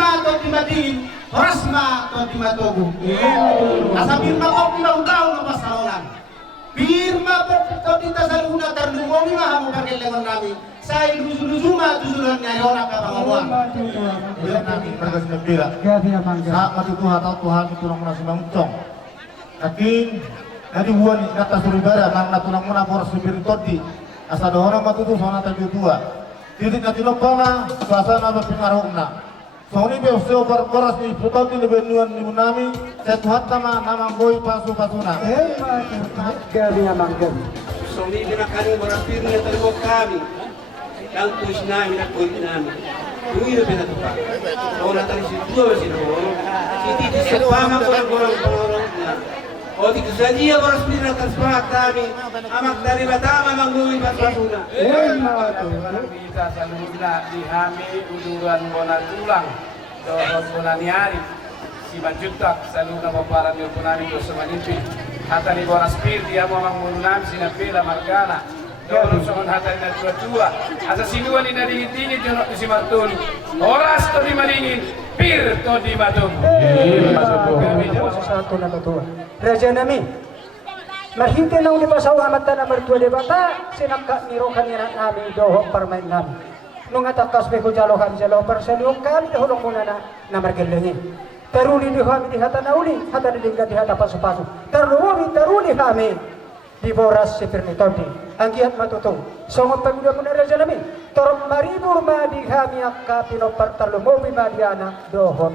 birma to dimadin horasma to dimatogu asa birma ko pinahutaw ng pasalonan birma po to ditasaluna karnungomi mahamu kagelengan namin sa iluzuluzuma tuzulan ngayon ang kapangamuan Biar namin bergas gembira sa matutuha atau Tuhan itu nang muna simang cong aking nadi buwan kata suribara nang natunang muna por subirintodi asa dohona matutu sana tabi tua titik na tinopana suasana berpengaruhna Sony beuseo koras ni putoti ni benuan ni munami setuhat nama boy pasuna gabi naman gabi Sony binakani marapir na talibok kami yang tulis namin at kulit namin yung ino pinatupa o natali si Dua sinahoro si Titi sa pama ko ng gorong na o di ko sa niya oras pinatang sepakat kami amak dari batama mangguwi pasuna kita saluna di hami uduran bona tulang dohon bona niari si manjutak saluna maparan yung punami ko sa manimpi hata ni bona spir dia mamang mununam sinapila margana dohon sa hata ni tua asa sinuan ni narihitini jono si martul oras to di malingin pir to di matung satu na totoo Raja nami Mahinte nang lipasaw amatan na mertua de bata sinaka niro kanina nami doho permain nami nung atakas be ko jalo perselium kami dahulong muna na margelengin taruni di kami di hata nauli hata di di hata pasu-pasu taruni kami di boras sipirnitodi anggiat matutong songot paguda muna Raja nami torong maribur madi kami akka pinopar talumobi madiana doho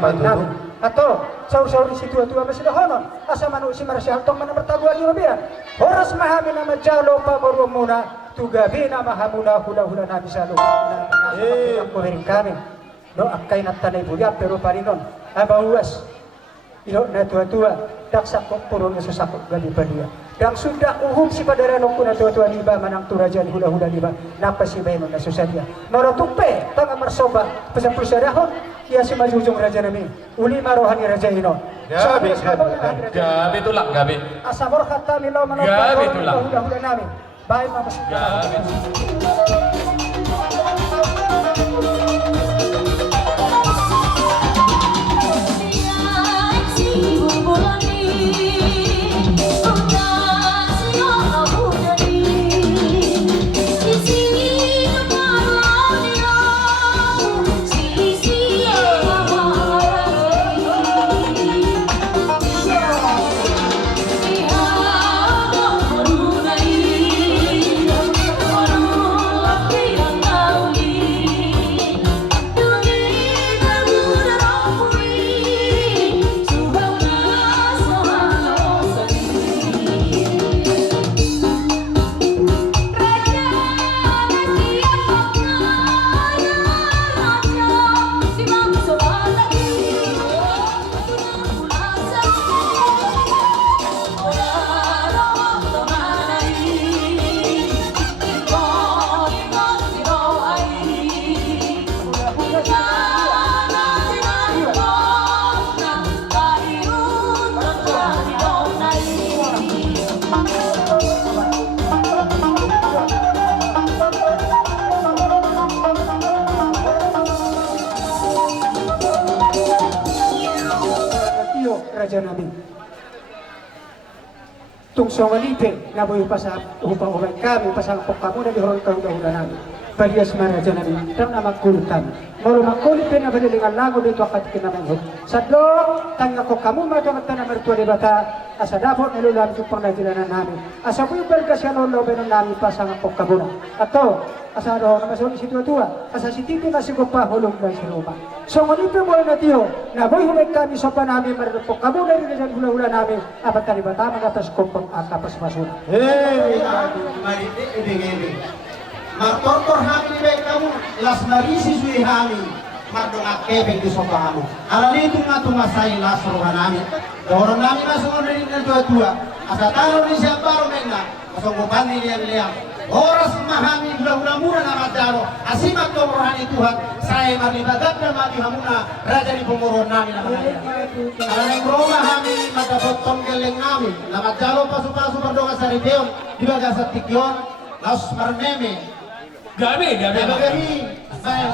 permain nami atau saur-saur di situ masih dahonon asa manu si marasya tong mana bertaguan ni mabira horas mahami nama jalo pamoru muna tugabi nama hamuna hula-hula nabi salu na kuhiring kami no akay natanay buya pero parinon abawas ilo na tua-tua daksak kong purong susakot gali padia dan sudah uhum si padarano ko na tua-tua liba manang turajan hula-hula liba napasibayno na susadya marotupe tanga marsoba pasang-pusadahon ia si majujung Raja nami uli marohani Raja ino gabi tulang gabi asabor kata milo gabi tulang hula-hula nami baik mamas gabi Raja nami tung songalipe na boy pasa upang kami pasang kamu na dihorong kahula nami Palias Raja nami tam na magkulitan moro magkulipe na balilingan lago dito akad kinamangho sadlo tanga ko kamu madangat na mertua de bata asa dapot nilulam supang najilanan nami asa boy berkasyan lo benon nami pasang kamu atau asa doon na masuli si tua asa si titi masih pa hulog na si Roma so nganipe mo na tiyo na boy humay kami sa panami marupok kamu na rin na hula-hula namin apat tali bata magatas kumpang akapas masuna mari ini martortor hami ni kamu las marisi sui hami mardong akebeng di sopa kamu alali itu nga tumasay las rohan nami doron nami masuk rin na tua-tua asa talo ni siya baro menga masunggupan ni liang-liang oras mahami hula-hula mura na madaro asimat ko rohani Tuhan saya maribagat na madihamuna raja di pumuron namin na manaya alang Roma hami madabot tonggeleng namin na madaro pasu-pasu berdonga sa ribeon di baga sa tikyon laos marmeme gabi gabi bayan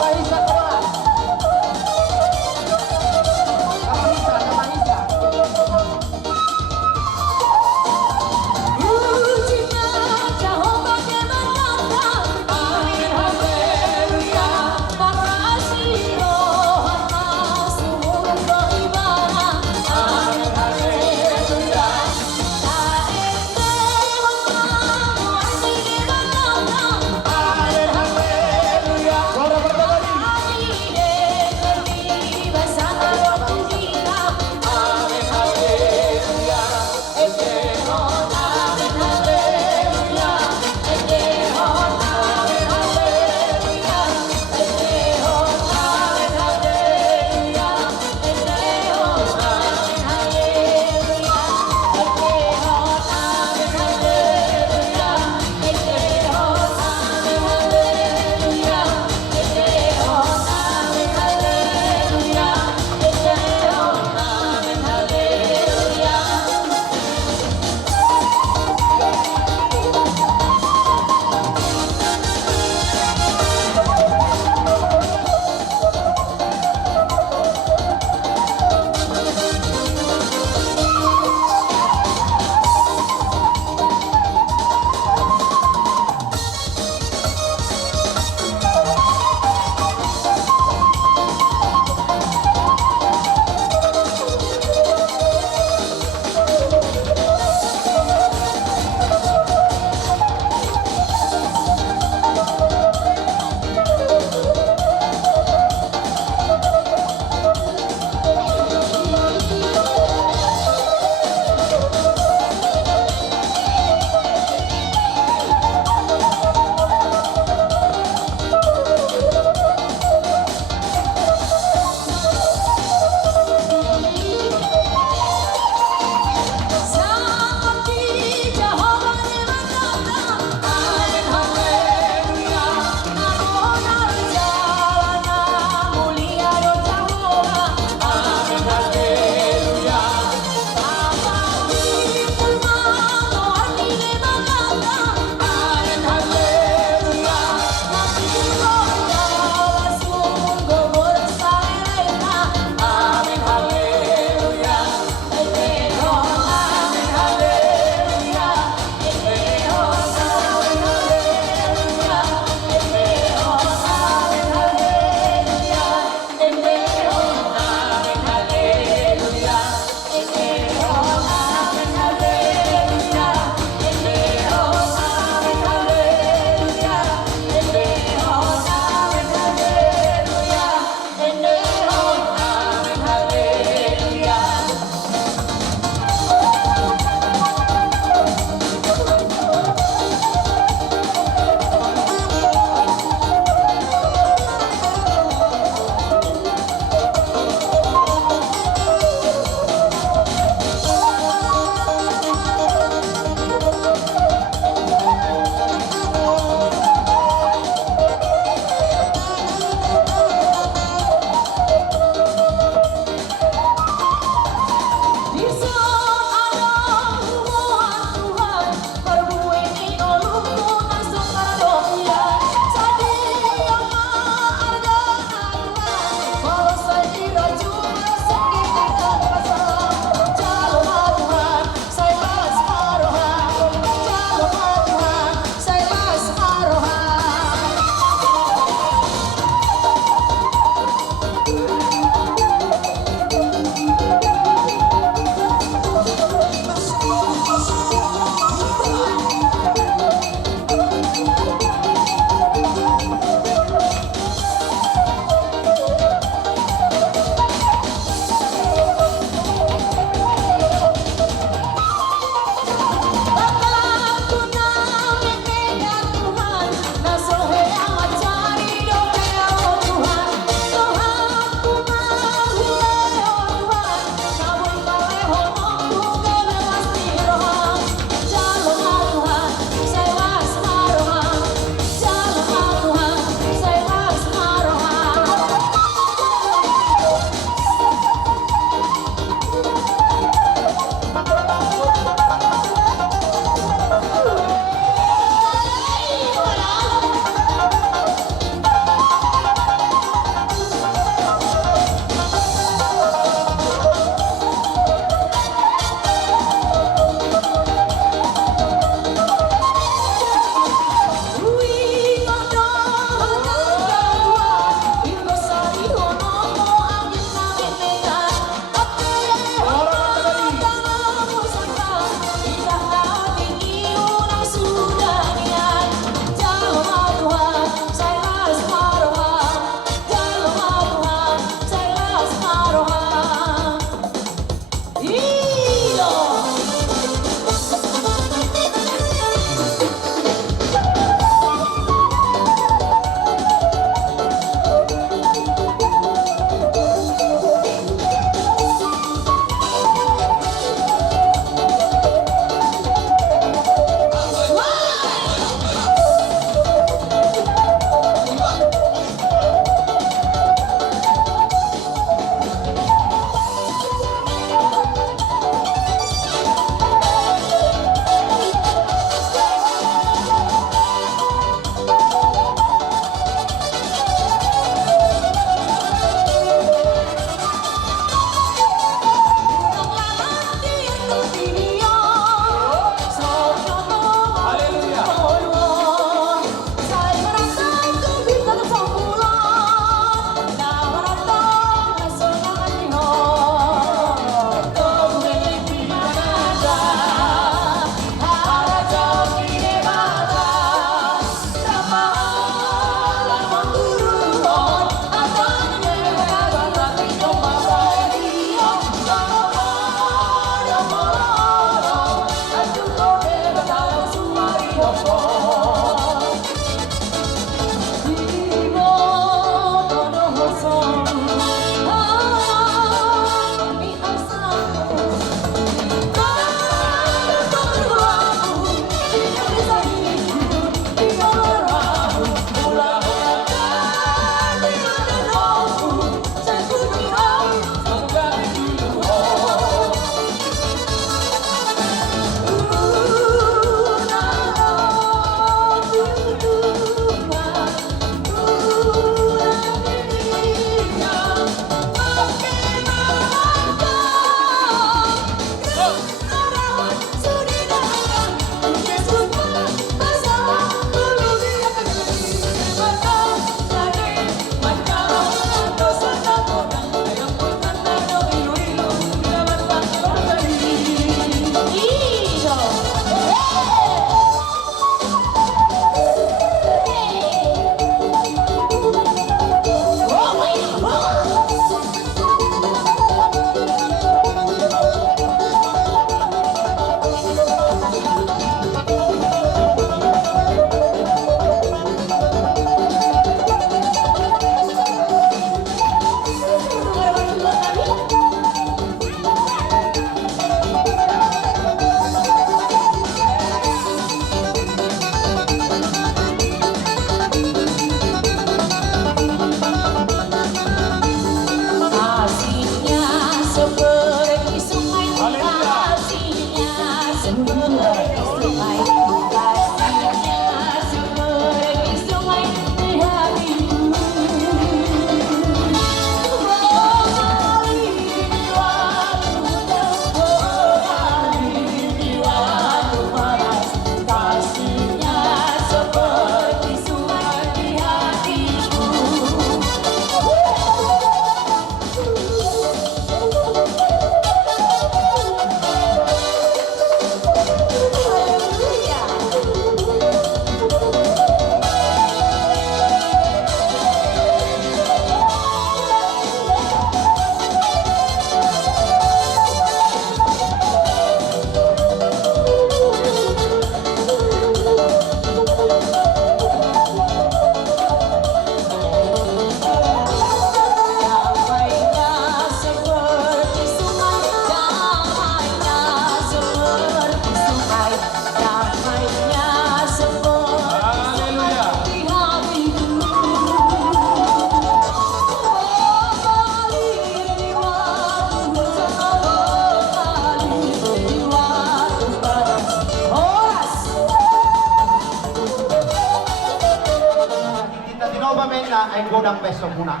no bamena ay godang beso muna.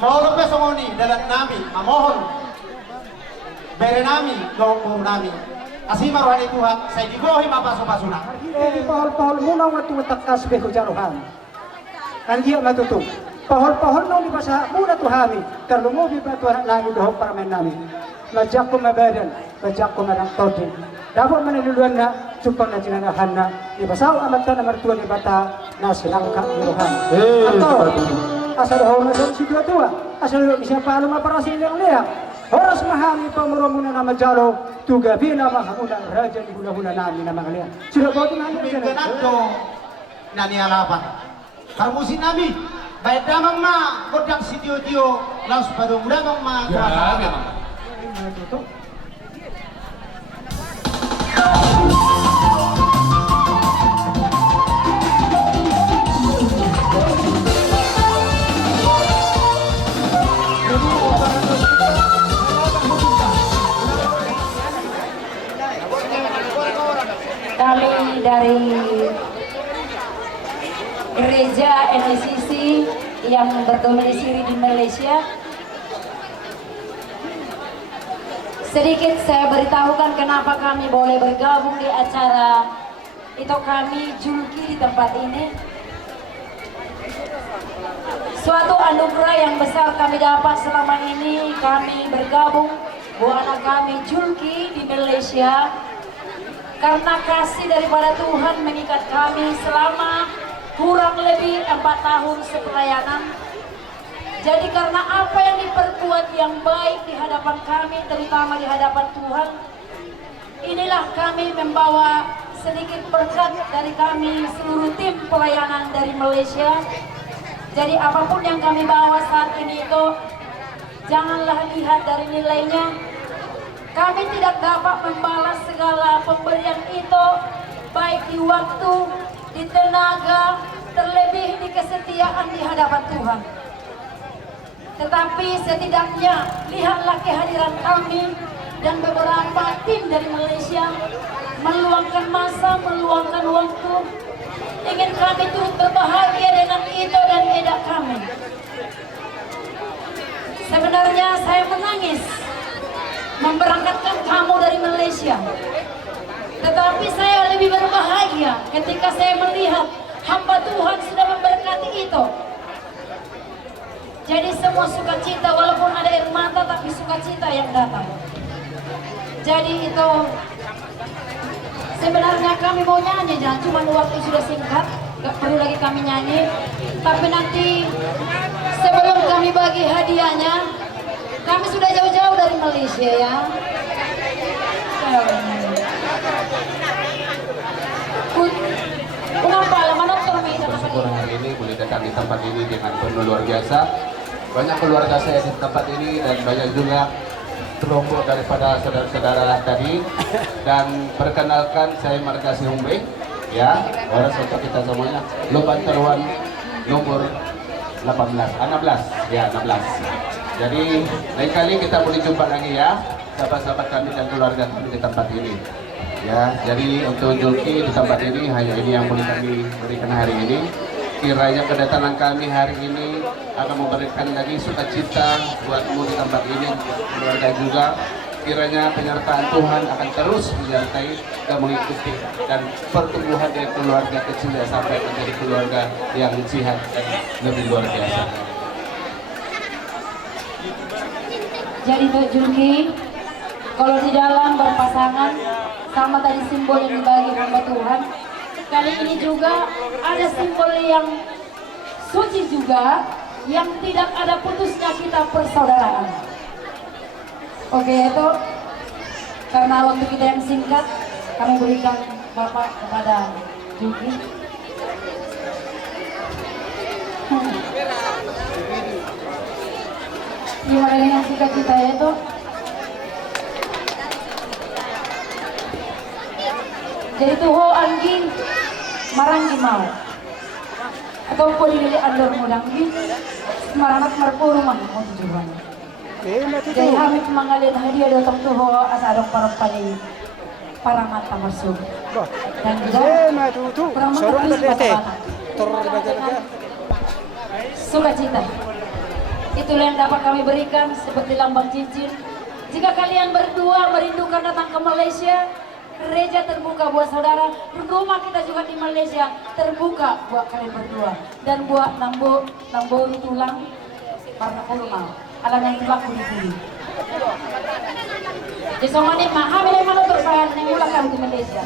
Molo beso ngoni dalat nami mamohon. Bere nami longko nami. Asima rohani Tuhan saya digohi mapaso-pasuna. Pahol-pahol muna nga tumatak kasbe ko jaruhan. Andiya matutup. Pahol-pahol nung di basa muna tuhami. Terlungobi ba Tuhan nami dohong para main nami. Majak ko mabadan, majak ko marang todi. Dapat maniluluan na supang na tinanahan na ibasaw amat na martuan ni bata na silangka niruhan. Atau asal ho na sa sidwa tua, asal ho isya palo maparasin yang liang. Horas mahami pamurumuna na majalo, tugabi na mahamunang raja ni hula-hula namin na mga liang. Sila ko tingnan niya na. Ganado nani alapan. Karmusin nami. Baik damang ma godang si Tio langsung padung damang ma. Ya, memang. Tutup. Kami dari gereja NSCC yang berdomisili di Malaysia. Sedikit saya beritahukan kenapa kami boleh bergabung di acara itu. Kami julki di tempat ini. Suatu anugerah yang besar kami dapat selama ini. Kami bergabung, buana kami julki di Malaysia. Karena kasih daripada Tuhan mengikat kami selama kurang lebih 4 tahun sepelayanan. Jadi karena apa yang diperbuat yang baik di hadapan kami, terutama di hadapan Tuhan, inilah kami membawa sedikit berkat dari kami seluruh tim pelayanan dari Malaysia. Jadi apapun yang kami bawa saat ini itu, janganlah lihat dari nilainya. Kami tidak dapat membalas segala pemberian itu, baik di waktu, di tenaga, terlebih di kesetiaan di hadapan Tuhan. Tetapi setidaknya lihatlah kehadiran kami dan beberapa tim dari Malaysia meluangkan masa, meluangkan waktu, ingin kami turut berbahagia dengan itu dan edak kami. Sebenarnya saya menangis memberangkatkan kamu dari Malaysia, tetapi saya lebih berbahagia ketika saya melihat hamba Tuhan sudah memberkati itu. Jadi semua sukacita, walaupun ada air mata, tapi sukacita yang datang. Jadi itu sebenarnya kami mau nyanyi, jangan cuma waktu sudah singkat, gak perlu lagi kami nyanyi. Tapi nanti sebelum kami bagi hadiahnya, kami sudah jauh-jauh dari Malaysia ya. Bersyukur hari ini boleh datang di tempat ini dengan penuh luar biasa. Banyak keluarga saya di tempat ini dan banyak juga kelompok daripada saudara-saudara tadi. Dan perkenalkan saya Markasi Humbe, ya, orang untuk kita semuanya. Loban Teruan nomor 16, ya 16. Jadi lain kali kita boleh jumpa lagi ya, sahabat-sahabat kami dan keluarga kami di tempat ini. Ya, jadi untuk julki di tempat ini hanya ini yang boleh kami berikan hari ini. Kiranya kedatangan kami hari ini akan memberikan lagi sukacita buatmu di tempat ini, keluarga juga. Kiranya penyertaan Tuhan akan terus menyertai dan mengikuti dan pertumbuhan dari keluarga kecil sampai menjadi keluarga yang sehat dan lebih luar biasa. Jadi untuk julki, kalau di dalam berpasangan sama tadi simbol yang dibagi hamba Tuhan, kali ini juga ada simbol yang suci juga, yang tidak ada putusnya kita persaudaraan. Oke, itu karena waktu kita yang singkat, kami berikan Bapak kepada julki. Gimana dengan sukacita itu? Jadi tuho anggi maranggi mau atau pun ini andor mudanggi marangat marpuru mah mau tujuan. Jadi kami mengalih hadiah datang tuho asadok para pali para mata masuk dan juga para mata sukacita. Itulah yang dapat kami berikan seperti lambang cincin. Jika kalian berdua merindukan datang ke Malaysia, gereja terbuka buat saudara. Rumah kita juga di Malaysia terbuka buat kalian berdua. Dan buat namboru tulang warna kurma. Alam yang telah dipilih. Di sana ni mahal bila mana tersayan yang mulakan di Malaysia.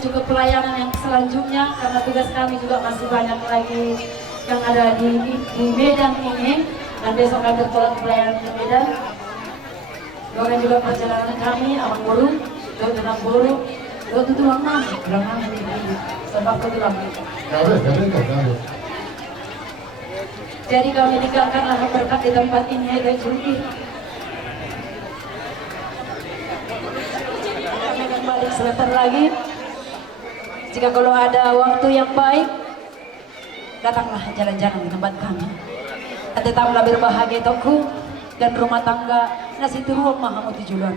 menuju ke pelayanan yang selanjutnya, karena tugas kami juga masih banyak lagi yang ada di Medan ini, dan besok kami bertolak pelayanan ke Medan. Doakan juga perjalanan kami, Abang Boru, Tulang Boru, Tulang Nasi, sebab Tulang. Jadi kami nikahkanlah berkat di tempat ini, ya Julki. Kami akan balik sebentar lagi. Jika kalau ada waktu yang baik, datanglah jalan-jalan di tempat kami. Dan tetaplah berbahagia toku dan rumah tangga nasi turuang mahamu tujuan.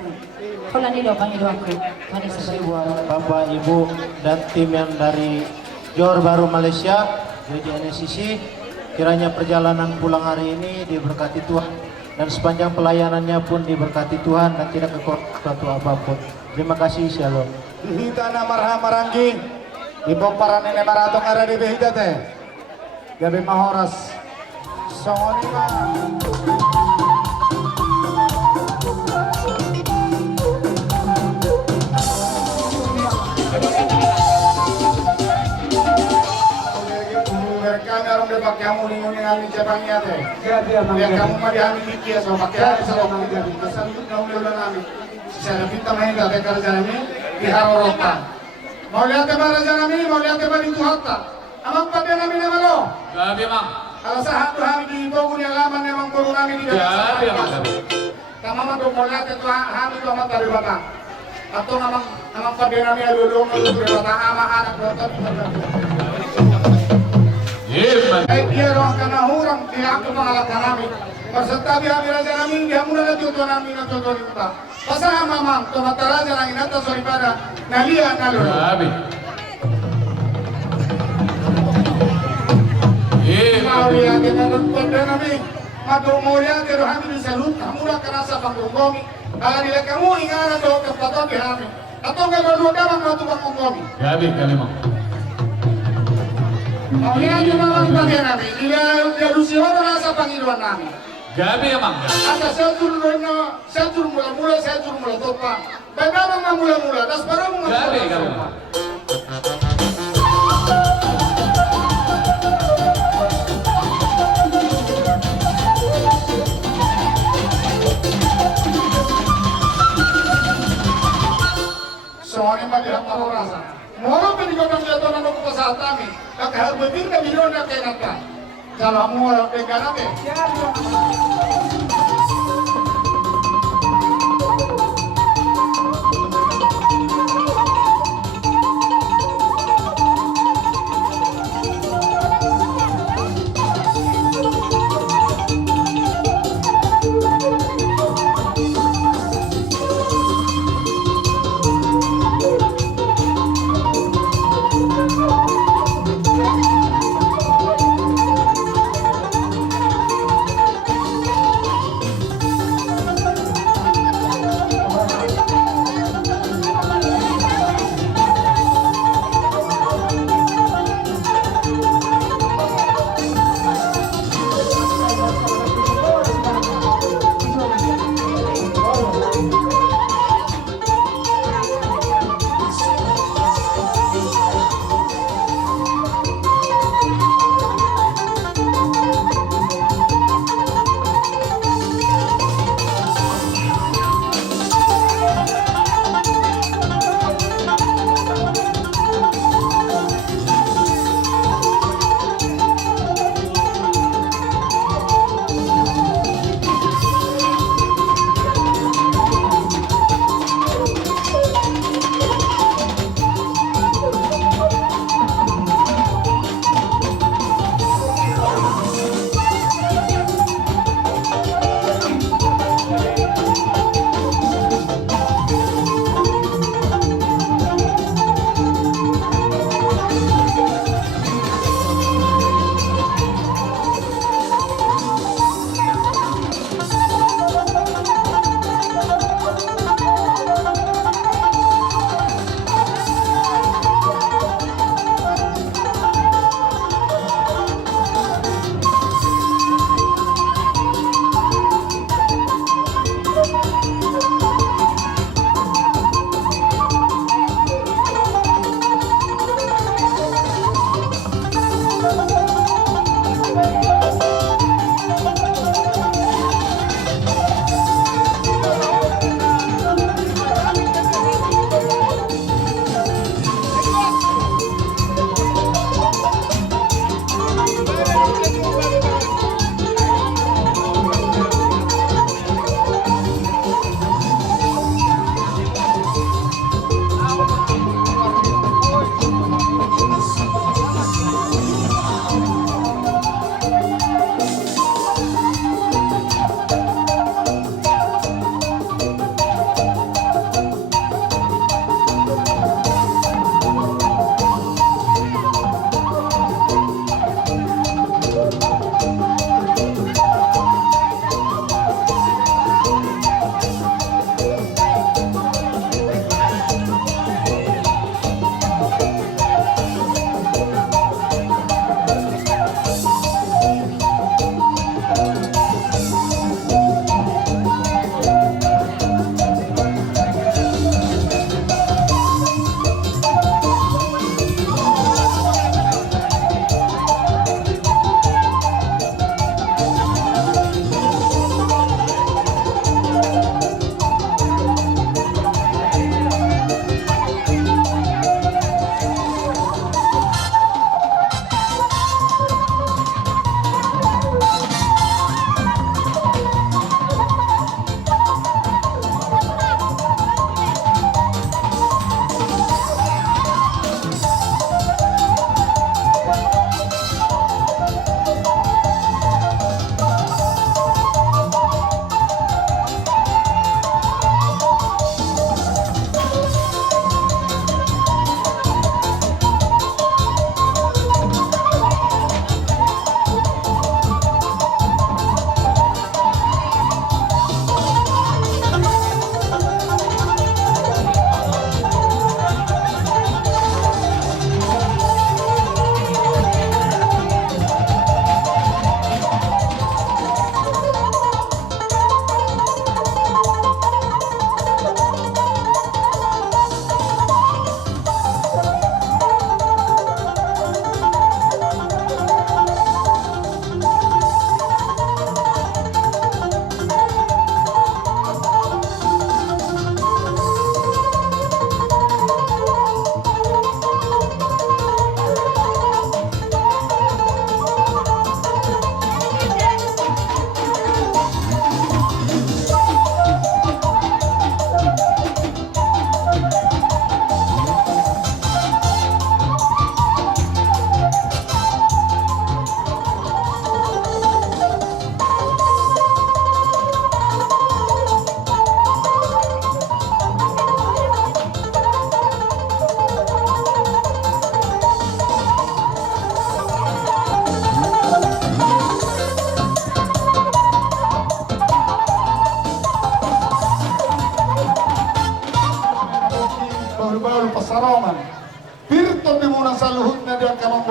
Kalau ini doang aku, mari sebuah Bapak, Ibu, dan tim yang dari Johor Bahru Malaysia, Gereja NSCC, Kiranya perjalanan pulang hari ini diberkati Tuhan dan sepanjang pelayanannya pun diberkati Tuhan dan tidak kekurangan suatu apapun. Terima kasih, shalom. Hita na marha maranggi ipong para nene maratong ada di behita teh gabi mahoras songoni ma kami orang depak kamu ningunin angin cabangnya teh Gabi amang ya gabi. kamu mah diambil dikit so pakai sama kamu gabi kesambut kamu udah nami saya pinta main teh kerja ini di harorotan mau lihat ke raja nami mau lihat ke di Tuhatta amang pada nami nama lo Gabi mang. kalau sahat Tuhan di Bogor yang lama memang baru nami di dalam Gabi mang. Gabi. kamu mah tuh mau lihat ke Tuhan itu amat dari batang atau amang pada nami adu dari batang ama anak berata dia roh karena hurang dia aku mengalahkan kami. Perserta biar raja kami dia mula na tujuan kami na tujuan kita. Pasal mamang tomat raja langit atas daripada nalia nalur. Gabi. Mau lihat kita pada kami. Madu mau lihat kita kami bisa lut. Kamu lah kerasa panggung kami. Kalau dia kamu ingat ada kepatan di kami. Atau kalau dua damang matu panggung kami. Gabi mang. Mau lihat kita kami bagian kami. Dia lusiwa rasa panggilan kami. Gabi mang. Asa saya turun mula topa. Bagaimana mula. Das baru Gabi mang. Soalnya mah dia tahu rasa. Mau pendidikan jatuh nang pasal kami. Kakak betul ke biro nak kenapa? Kalau mau dengan apa?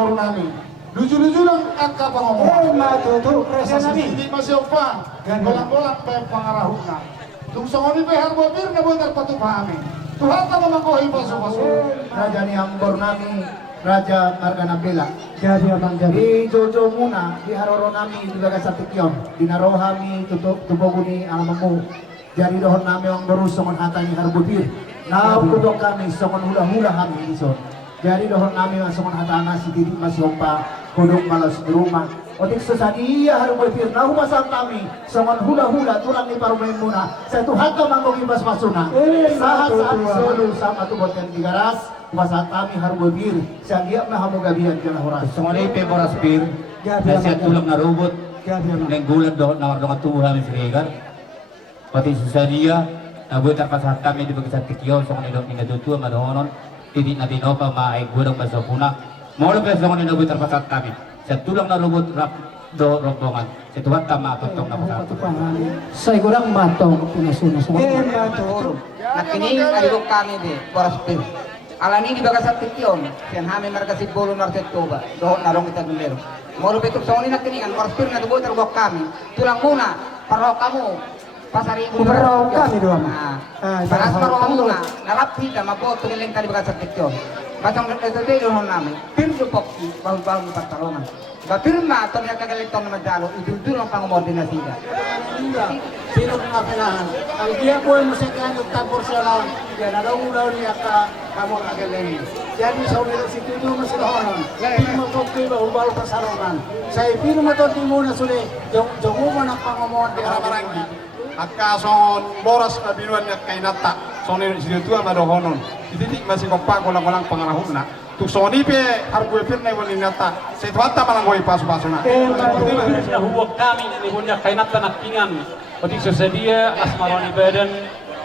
guru nami. Lucu-lucu lang angka pangomong. Matuto Asa Raja Nami. hindi masih pa. Bolang-bolang pa pangarahon na. Tung songoni pa harbobir na benar patupahami. Tuhan ta mamangkohi paso-paso. Raja ni Ambor nami, Raja Marganabela. Jadi abang jadi. Di Jojo muna, di Haroro nami, di Baga Satikyon. Di Narohami, Tuboguni, Alamamu. Jadi dohon nami ang berus songon hatani harbobir. Now kudok kami songon hula-hula kami ison. Jadi dohon nami ang songon hatana si Tidik Masyompa, kudok malas di rumah. Otik sesadiya harbobir, na humasan kami songon hula-hula tulang ni parumain muna. Sa Tuhan ka manggong ibas masuna. Sahat-sahat solo sama tubot yang digaras. Humasan kami harbobir, sa giyak na hamogabihan ka na horas. Songon ay pemoras pir, kasi tulong na robot, nenggulan doon na mga tuha ng sirigan. Pati sa dia, nabutan pa sa kami di bagisat tikiyo, songon ilong inadutua madohonon, hindi na tinopa maay gudang masapuna. Molo pa songon inabutan pa sa kami. Sa tulang na robot rap do rombongan, sa tuwan tama tutong na pasat. Saya kurang matong pinasuna semua. Turo. Nakining alibok kami di Boras Pir. Alani di bagasat tikyon, siyan hami margasit bolo narset toba, doon narong kita gulero. Moro betul songoni nakiningan Boras Pir na dubo tergok kami. Tulang muna, parok kamu. Pasari ibu Parok kami doang. Paras parok muna, narap kita maboto nileng tadi bagasat tikyon. Batang nagtatay doon namin, pirdo poksi, bahul-bahul ni Pantalongan. Bapirma, ito niya kagalitan na madalo, idudulong pangumordi na sila. Sino ka nga pinahan? Ang diya ko ay musikan yung tapor siya lang. Yan, alaw-ulaw niya ka kamor agalengin. Yan yung sa unilo si Tudo Masilahonon. Pino mo ito kiba, ubalo ka sa roman. Sa ipino mo ito, di muna suli, yung mo ng pangumordi aramaranggi. At kasong boras na binuan niya kay Nata, so sinutuan na dohonon. Ititik masih kompak walang pangarahon na. Tuk soni pe harbu pir na wali Nata. Sa itwata malang hoy pasu-pasu na. Na huwag kami ni Bunya kainat na nakingan. Pati sedia asmaroni badan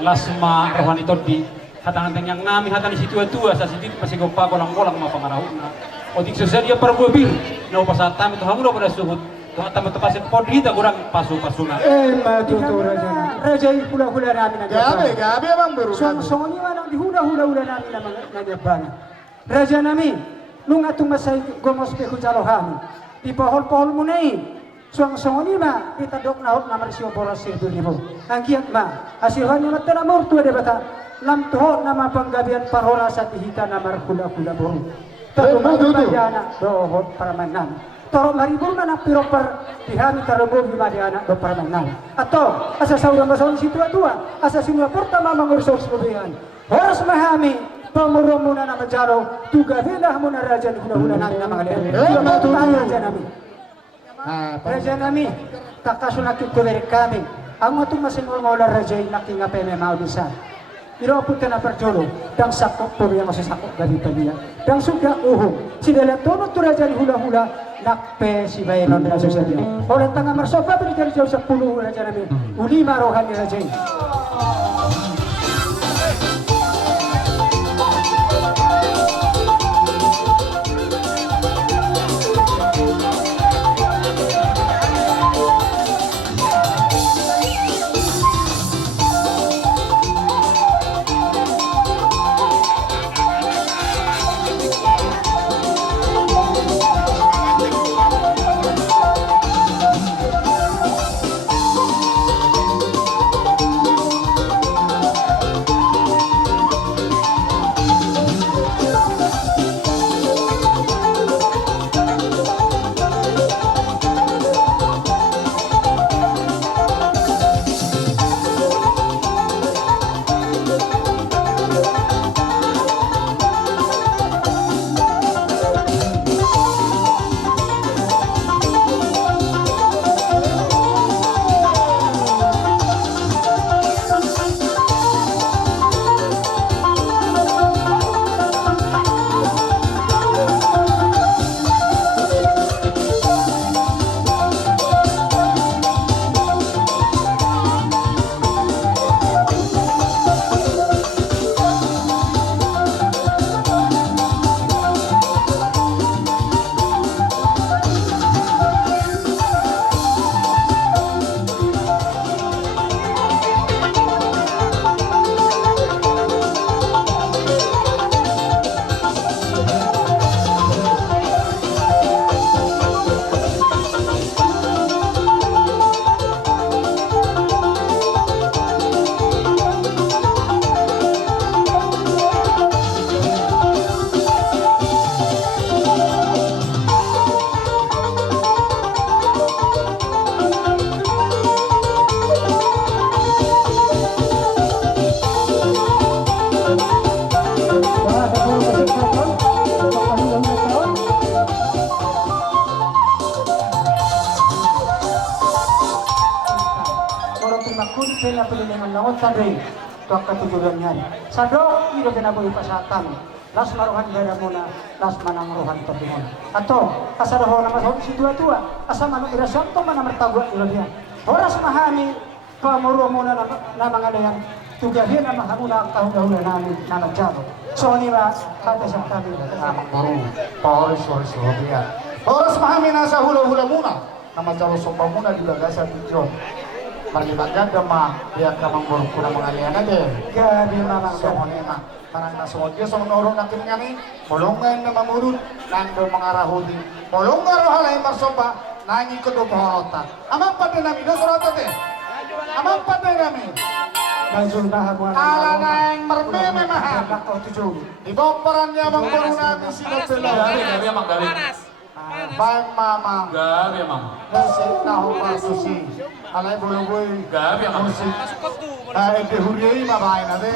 lasma rohani todi. Hatang yang nami hatang si tua-tua sa sidik masih kompak walang mga pangarahon na. Pati sedia parbuabir. Na upasat kami to hamulo pada suhut. Tuhan tamat tepasin podrita kurang pasu-pasu na. Matuto Raja. Raja hula-hula namin Gabi bang beru. Song-songi manang dihula-hula namin na nagyabana. Raja nami, nung atong masay gomos pe kujalohami. Di pahol-pahol mo na Suang-songi ma, itadok na hot na marisyo boras sirdo libo. Ang kiyak ma, asirhan yung matanamor tuwa de bata. Lam tuhot na mapanggabian parora sa tihita na marhula-hula boro. Tatumagayana dohot para manan. Toro maribur na piro per dihami karobo gimadiana do para manan. Ato, asa saurang masaon si tua-tua, asa sinua pertama mangursos kebihan. Horas mahami, pamuro muna na majaro, tugabilah muna raja ni hula-hula namin na mga liyan. Matutunan raja namin. Raja namin, takasunakit ko dari kami. Ang matong masingol-ngola raja yung nakingapay may maudisa. Pero punta na perjolo, dang sakop po yang masasakop dari taliya. Dang suga uhong, sinala tunod to raja ni hula-hula, nakpe si bayanon na sa sadya. Orang tanga marsopa, pinitari jauh sa puluh raja namin. Uli marohan ni raja. makunti na pilihan na otari tuak ketujuan nyari sadok iro kinabuhi pasatan las maruhan gada muna las manang ruhan topi muna atau asaraho na masahon si tua asa manong irasanto mana mertagwa iro dia horas mahami pamuro muna na mga layan tugahin na mahamuna kahula-hula namin na nagjaro so ni ba kata sa kami Namang guru, Horas Robia. Horas mahami nasa hula-hula muna. Nama jaro somba muna juga gasa tujuan. Marlibat ganda mah lihat namang guru kuna mengalian aja. gabi mamang Sohone mah. Karang nasungod dia song noro nakin ngani. Molongan na mamurut nando mengarahudi. Molongan rohalay marsomba nangi kedo pohonota. Amang pada nami do sorota teh. Amang pada nami. Banjul bahaguan Ala naeng mermeme mahal. Bakal tujuh Di bomperannya Bang Guru nami sila pela. Gabi emang gabi. Bang Mama. Gabi emang. Musik nahu pasusi. Alay bulu-bulu. Gabi emang. Musik. Ede huriai mabain ade.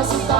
Suka